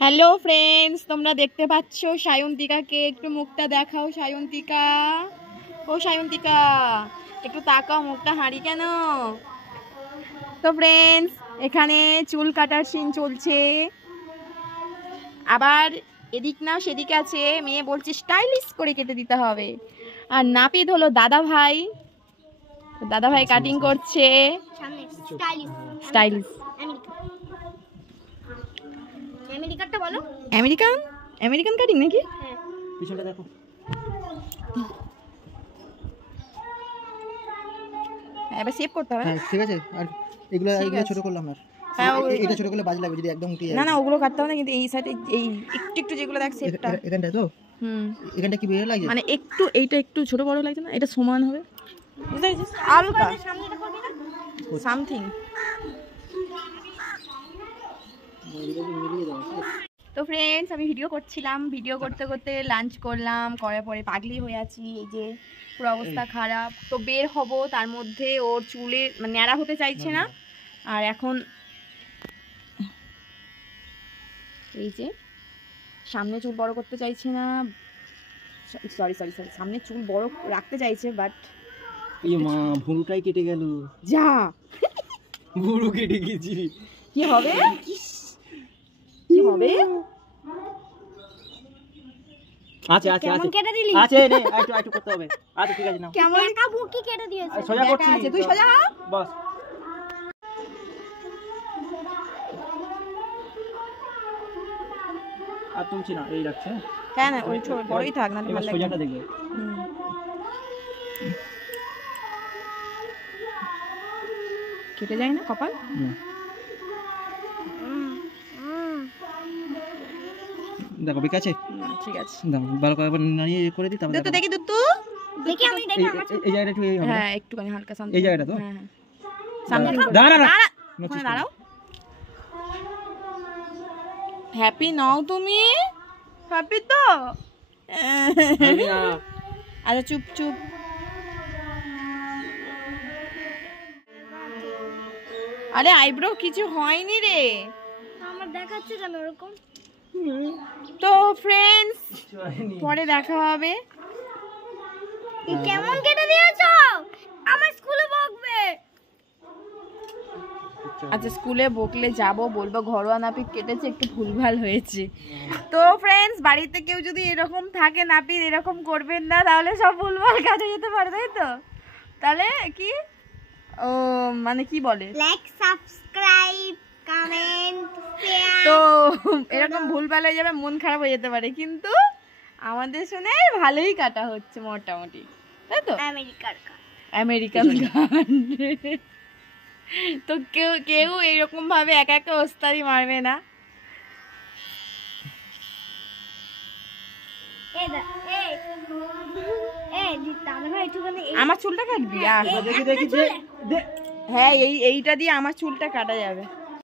Hello friends, তোমরা দেখতে পাচ্ছ সায়ন্তিকাকে। একটু মুখটা দেখাও সায়ন্তিকা। ও সায়ন্তিকা, একটু তাকাও, মুখটা হাঁড়ি কেন? তো ফ্রেন্ডস, এখানে চুল কাটার সিন চলছে। আবার এদিক না সেদিকে আছে, মেয়ে বলছে স্টাইলিশ করে কেটে দিতে হবে। আর নাপিত হলো দাদা ভাই, দাদা ভাই কাটিং করছে স্টাইলিশ। আমেরিকানটা বলো। আমেরিকান কাটিং নাকি? হ্যাঁ, পিছনটা দেখো। এবার সেভ করতে হবে। হ্যাঁ ঠিক আছে। আর এগুলো ছোট করলাম না। হ্যাঁ, এটা ছোট করলে বাজে লাগবে যদি একদম উঠে যায়। না ওগুলো কাটতে হবে না, কিন্তু এই সাইডে এই একটু একটু যেগুলো দেখ সেভটা, এখানটা তো এখানটা কি বের লাগে, মানে একটু এইটা একটু ছোট বড় লাগছে না, এটা সমান হবে, বুঝতে পেরেছিস? হালকা সামনেটা করবি না? সামথিং। মিলিয়ে দাও। তো ফ্রেন্ডস, আমি ভিডিও করছিলাম, ভিডিও করতে করতে লাঞ্চ করলাম, করার পরে পাগলি হয়ে আছি, এই যে পুরো অবস্থা খারাপ। তো বের হব, তার মধ্যে ওর চুলের মানে ন্যাড়া হতে চাইছে না। আর এখন এই যে সামনে চুল বড় করতে চাইছে না, সরি সামনে চুল বড় রাখতে চাইছে, বাট এই মা ভুরুটাই কেটে গেল। যা ভুরু কেটে গেছি। কি হবে? কি হবে? আচ্ছা কেমন কেটে দিলি? আচ্ছা নে একটু করতে হবে। আচ্ছা ঠিক আছে নাও। কেমন একা বুকি কেটে দিয়েছে। সোজা করছি। আছে, তুই সোজা হ। বাস। আর তুলছি না, এই রাখছে। হ্যাঁ না, ওই বড়ই থাক না, এবার ভালো লাগবে। সোজাটা দেখবে। কেটে যায় না কপাল? দেখো ঠিক আছে। ঠিক আছে, দাও ভালো করে একবার নাড়িয়ে করে দিই, তারপর তো দেখি দুতু, দেখি আমি দেখি আমার এই জায়গাটা একটু এই হবে। হ্যাঁ একটুখানি হালকা সামনে, এই জায়গাটা তো? হ্যাঁ সামনে দাঁড়া না। ওখানে দাঁড়াও। হ্যাপি নাও তুমি? হ্যাপি তো? আচ্ছা চুপ। আরে আইব্রো কিছু হয়নি রে, আমার দেখাচ্ছে কেন এরকম? তো ফ্রেন্ডস পরে দেখা হবে। তুই কেমন কেটে দিয়েছো? আমার স্কুলে বকবে। আচ্ছা স্কুলে বকলে যাব, বলবো ঘরোয়া নাপিত কেটেছে, একটু ভুলভাল হয়েছে। তো ফ্রেন্ডস, বাড়িতে কেউ যদি এরকম থাকে নাপিত, এরকম করবেন না, তাহলে সব ভুলভাল কাজে যেতে পারে, তাই তো? তাহলে কি ও মানে কি বলে, লাইক, সাবস্ক্রাইব, কমেন্ট, শেয়ার। তো এরকম ভুলভাল হয়ে যাবে, মন খারাপ হয়ে যেতে পারে, কিন্তু আমাদের শুনে ভালোই কাটা হচ্ছে মোটামুটি, তাই তো? আমেরিকান গান। তো কেউ এইরকম ভাবে একা একা ওস্তাদি মারবে না। আমার চুলটা কাটবি? দেখি হ্যাঁ এইটা দিয়ে আমার চুলটা কাটা যাবে।